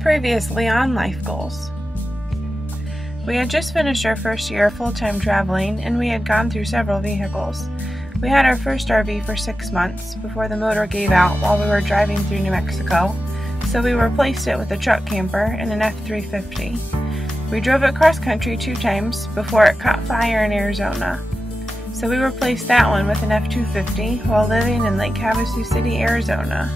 Previously on Life Goals. We had just finished our first year of full-time traveling, and we had gone through several vehicles. We had our first RV for 6 months before the motor gave out while we were driving through New Mexico, so we replaced it with a truck camper and an F-350. We drove it cross-country 2 times before it caught fire in Arizona, so we replaced that one with an F-250 while living in Lake Havasu City, Arizona.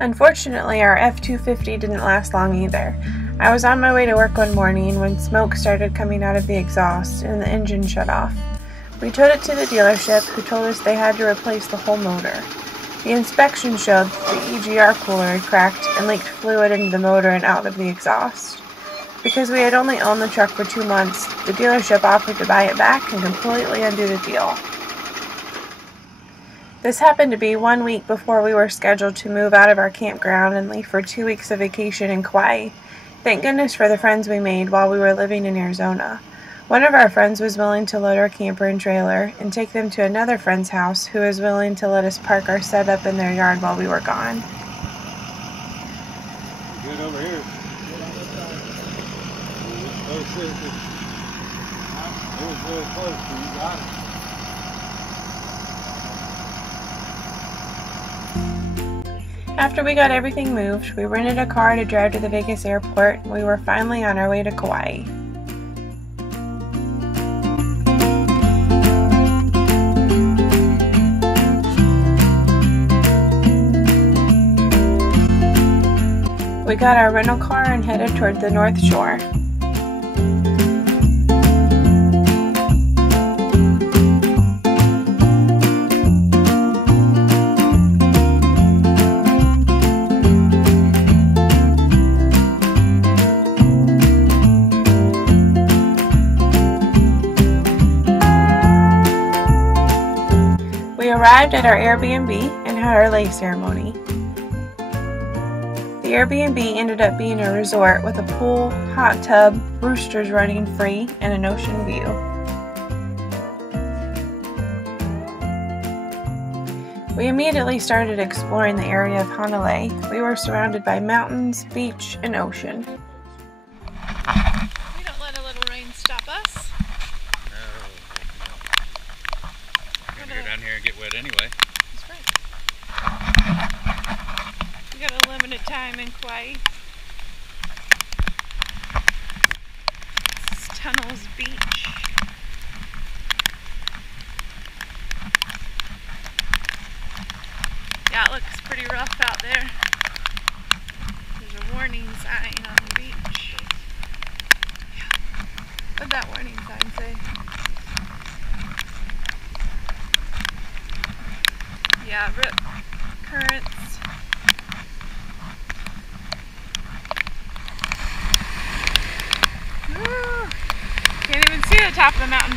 Unfortunately, our F-250 didn't last long either. I was on my way to work one morning when smoke started coming out of the exhaust and the engine shut off. We towed it to the dealership, who told us they had to replace the whole motor. The inspection showed that the EGR cooler had cracked and leaked fluid into the motor and out of the exhaust. Because we had only owned the truck for 2 months, the dealership offered to buy it back and completely undo the deal. This happened to be 1 week before we were scheduled to move out of our campground and leave for 2 weeks of vacation in Kauai. Thank goodness for the friends we made while we were living in Arizona. One of our friends was willing to load our camper and trailer and take them to another friend's house who was willing to let us park our setup in their yard while we were gone. Get over here. It was really close, so you got it. After we got everything moved, we rented a car to drive to the Vegas airport, and we were finally on our way to Kauai. We got our rental car and headed toward the North Shore. We arrived at our Airbnb and had our lay ceremony. The Airbnb ended up being a resort with a pool, hot tub, roosters running free, and an ocean view. We immediately started exploring the area of Honolulu. We were surrounded by mountains, beach, and ocean. We don't let a little rain stop us. We're gonna go down here and get wet anyway. That's right. We got a limited time in Kauai. This is Tunnels Beach. Yeah, it looks pretty rough out there. There's a warning sign on the beach. Yeah. What'd that warning sign say? Yeah, rip currents. Woo! Can't even see the top of the mountain.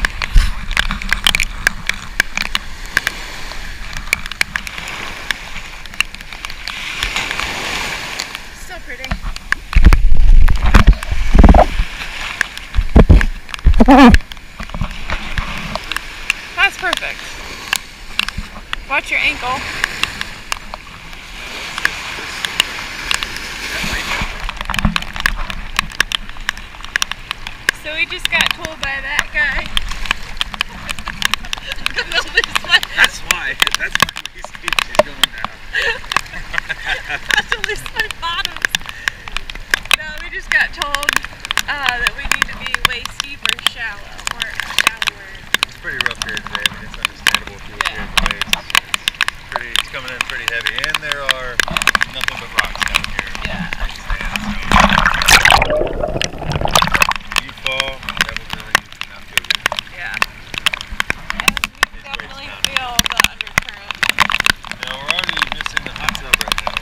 So pretty. That's perfect. Watch your ankle. So we just got told by that guy. That's why we see she's going down. That's at least my bottoms. No, we just got told that we need to be waist deep or shallow, or shallower. It's pretty rough here today. I mean, it's understandable if you look here at the waves. It's coming in pretty heavy, and there are nothing but rocks down here. Yeah. You fall, that will really not feel good. Yeah. And you definitely feel the undercurrent. Now we're already missing the hot tub right now.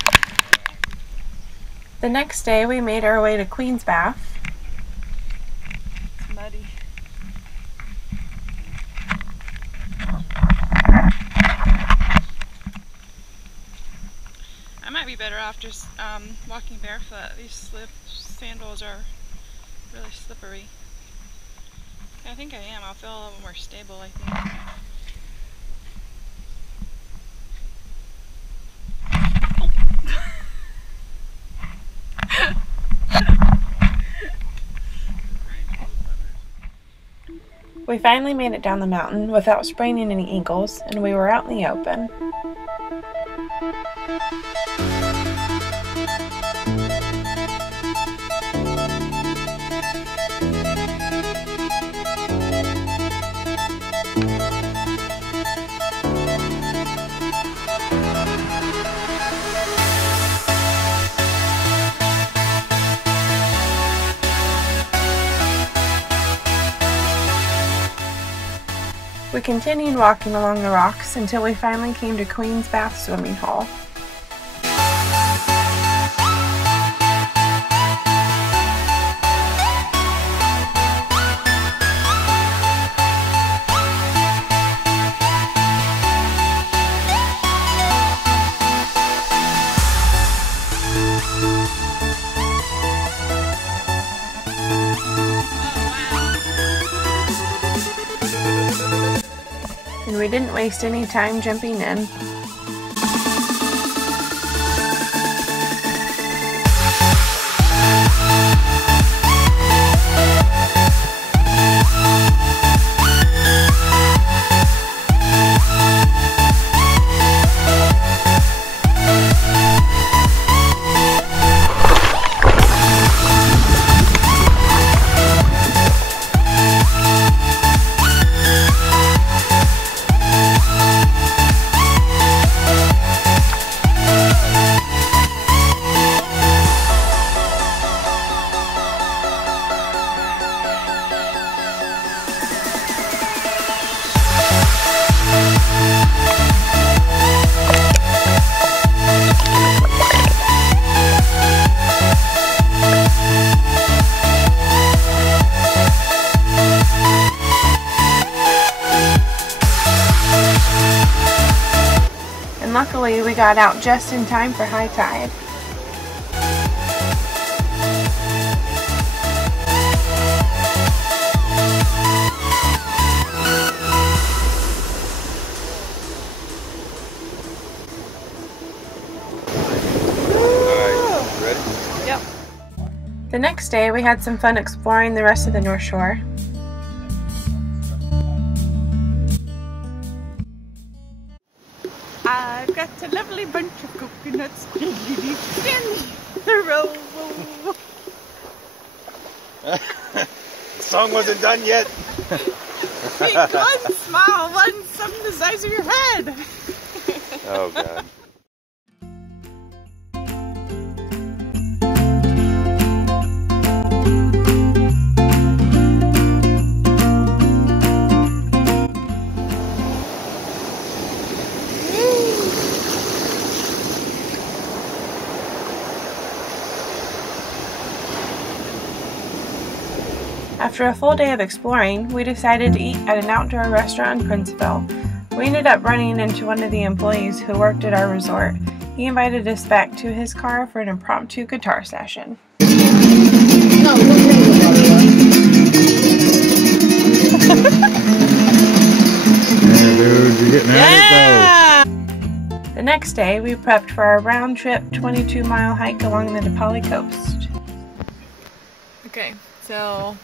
The next day we made our way to Queen's Bath. It's muddy. I might be better off just walking barefoot. These sandals are really slippery. I think I am. I'll feel a little more stable, I think. We finally made it down the mountain without spraining any ankles, and we were out in the open. We continued walking along the rocks until we finally came to Queen's Bath swimming hole. And we didn't waste any time jumping in. Luckily, we got out just in time for high tide. Alright, ready? Yep. The next day, we had some fun exploring the rest of the North Shore. I got a lovely bunch of coconuts. Spin the row. The song wasn't done yet. Big one, small one, some the size of your head. Oh God. After a full day of exploring, we decided to eat at an outdoor restaurant in Princeville. We ended up running into one of the employees who worked at our resort. He invited us back to his car for an impromptu guitar session. No, don't take the water. next day, we prepped for our round-trip 22-mile hike along the Polihale coast. Okay, so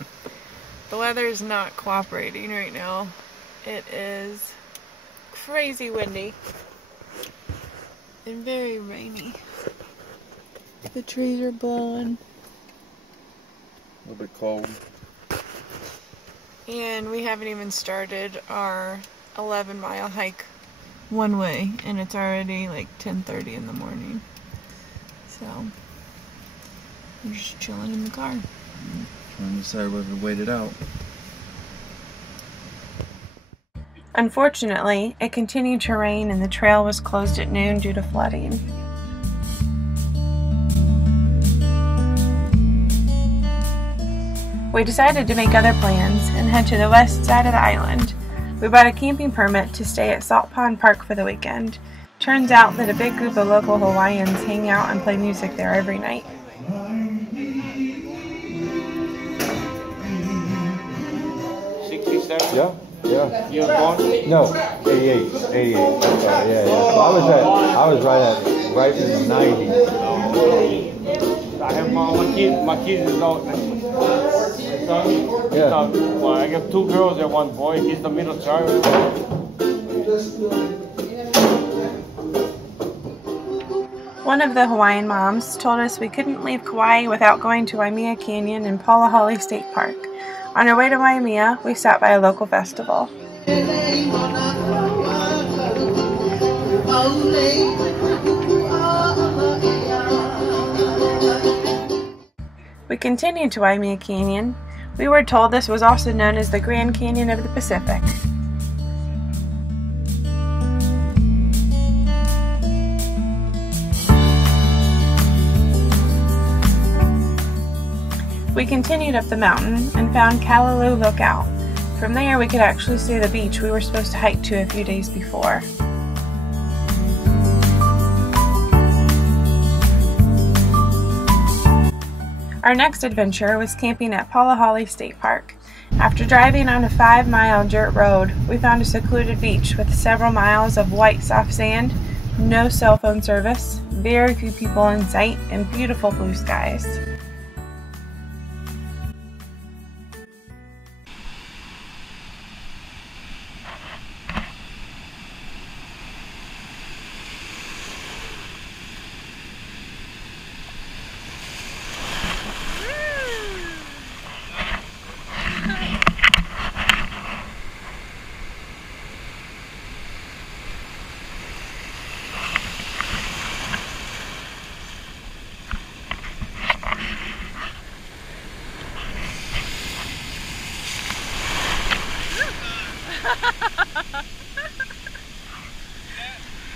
the weather is not cooperating right now. It is crazy windy and very rainy. The trees are blowing. A little bit cold. And we haven't even started our 11-mile hike one way, and it's already like 10:30 in the morning. So we're just chilling in the car. Trying to decide whether to wait it out. Unfortunately, it continued to rain and the trail was closed at noon due to flooding. We decided to make other plans and head to the west side of the island. We bought a camping permit to stay at Salt Pond Park for the weekend. Turns out that a big group of local Hawaiians hang out and play music there every night. Yeah, yeah. You were born? No, 88. I'm sorry. Yeah. So I was right in the 90s. I have my kids is not. Yeah. Well, I got 2 girls and 1 boy. He's the middle child. One of the Hawaiian moms told us we couldn't leave Kauai without going to Waimea Canyon and Polihale State Park. On our way to Waimea, we stopped by a local festival. We continued to Waimea Canyon. We were told this was also known as the Grand Canyon of the Pacific. We continued up the mountain and found Kauai Lookout. From there we could actually see the beach we were supposed to hike to a few days before. Our next adventure was camping at Polihale State Park. After driving on a 5-mile dirt road, we found a secluded beach with several miles of white soft sand, no cell phone service, very few people in sight, and beautiful blue skies.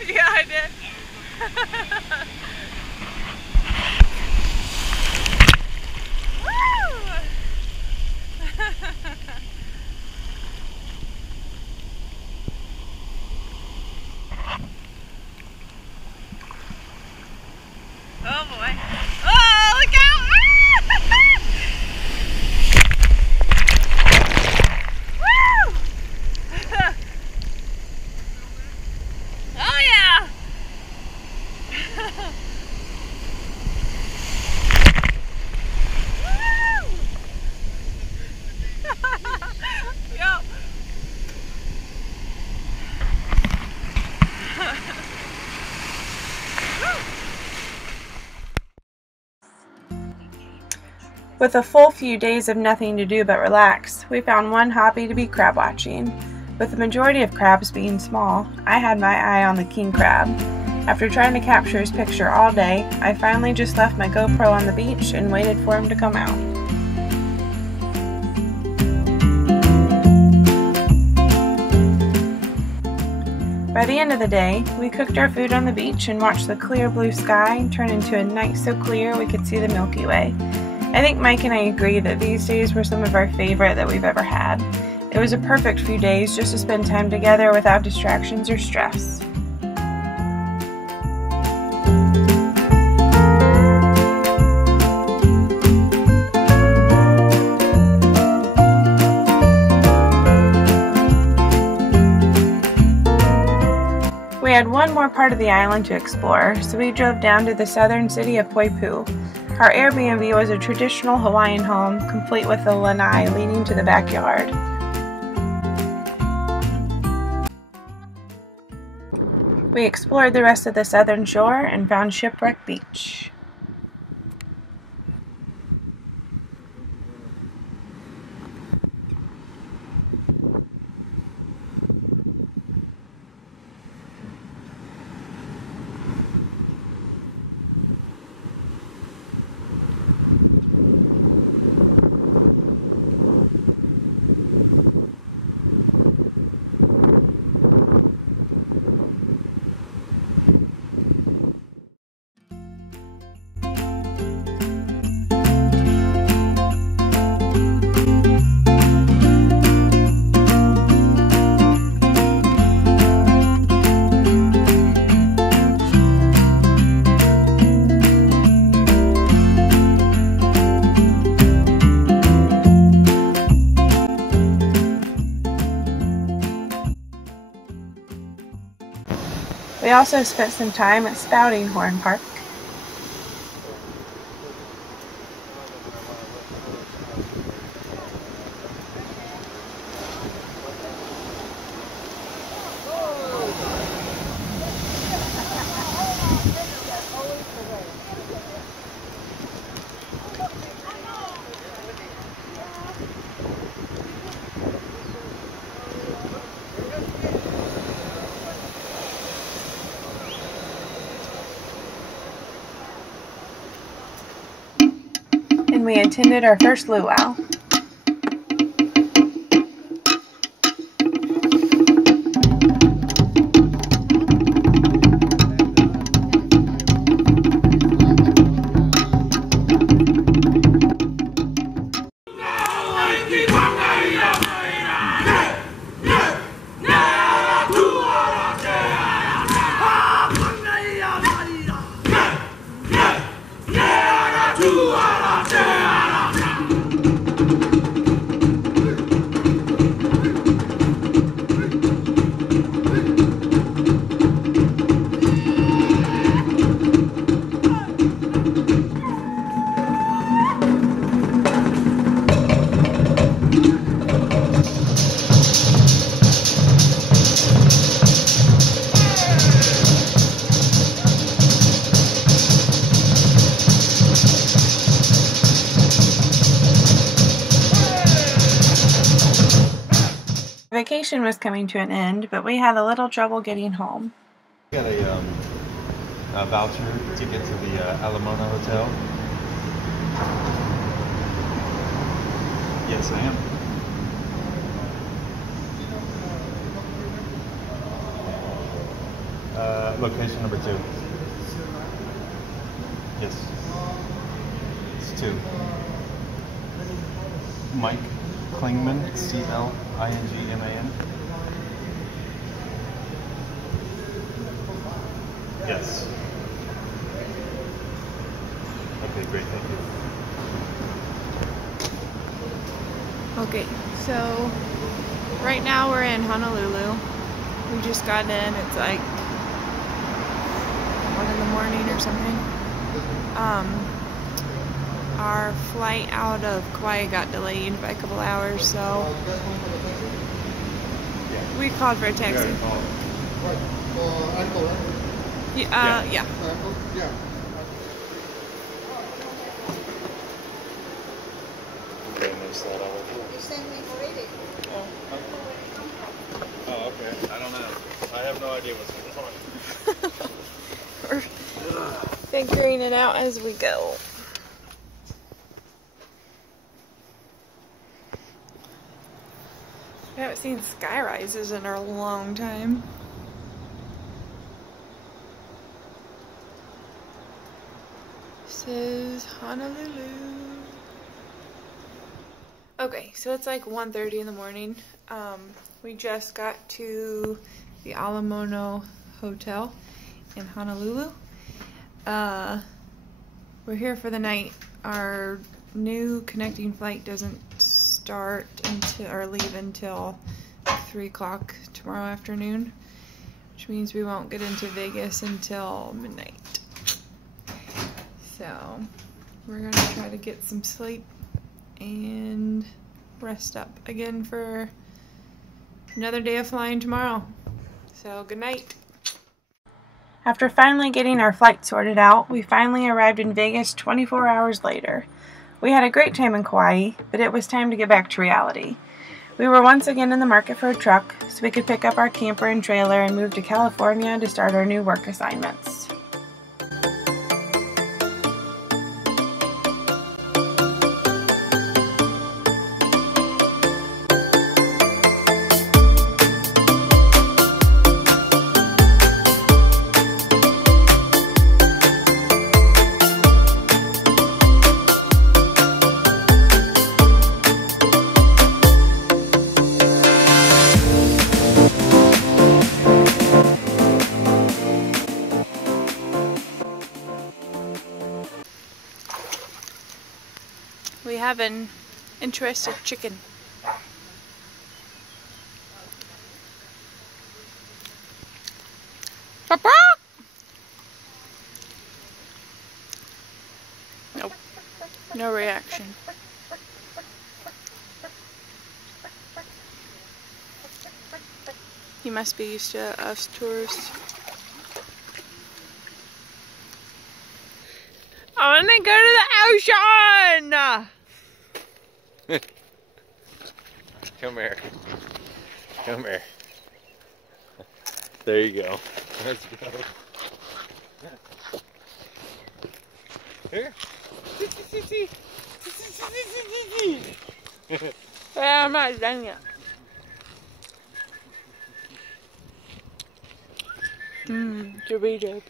Yeah, I did. Oh boy. Oh, look out! Woo! Oh yeah! Yep. With a full few days of nothing to do but relax, we found one hobby to be crab watching. With the majority of crabs being small, I had my eye on the king crab. After trying to capture his picture all day, I finally just left my GoPro on the beach and waited for him to come out. By the end of the day, we cooked our food on the beach and watched the clear blue sky turn into a night so clear we could see the Milky Way. I think Mike and I agree that these days were some of our favorite that we've ever had. It was a perfect few days just to spend time together without distractions or stress. We had one more more part of the island to explore, so we drove down to the southern city of Poipu. Our Airbnb was a traditional Hawaiian home, complete with a lanai leading to the backyard. We explored the rest of the southern shore and found Shipwreck Beach. We also spent some time at Spouting Horn Park. And we attended our first luau. Vacation was coming to an end, but we had a little trouble getting home. We got a voucher to get to the Alamoana Hotel. Yes, I am. Location number 2. Yes. It's 2. Mike Klingman, C-L-I-N-G-M-A-N. Yes. Okay, great, thank you. Okay, so right now we're in Honolulu. We just got in. It's like 1 in the morning or something. Our flight out of Kauai got delayed by a couple hours, so Yeah. we called for a We taxi. already called. Yeah. Yeah. Okay, maybe slide over there. You sent me already. Oh, okay. I don't know. I have no idea what's going on. We're figuring it out as we go. I haven't seen sky rises in a long time. This is Honolulu. Okay, so it's like 1:30 in the morning. We just got to the Alamoana Hotel in Honolulu. We're here for the night. Our new connecting flight doesn't start until or leave until 3 o'clock tomorrow afternoon. which means we won't get into Vegas until midnight. So we're gonna try to get some sleep and rest up again for another day of flying tomorrow. So good night. After finally getting our flight sorted out, we finally arrived in Vegas 24 hours later. We had a great time in Kauai, but it was time to get back to reality. We were once again in the market for a truck so we could pick up our camper and trailer and move to California to start our new work assignments. We have an interesting chicken. Papa! Nope. No reaction. He must be used to us tourists. I want to go to the ocean! Come here. Come here. There you go. Let's go. Here. I'm not done yet. Doritos.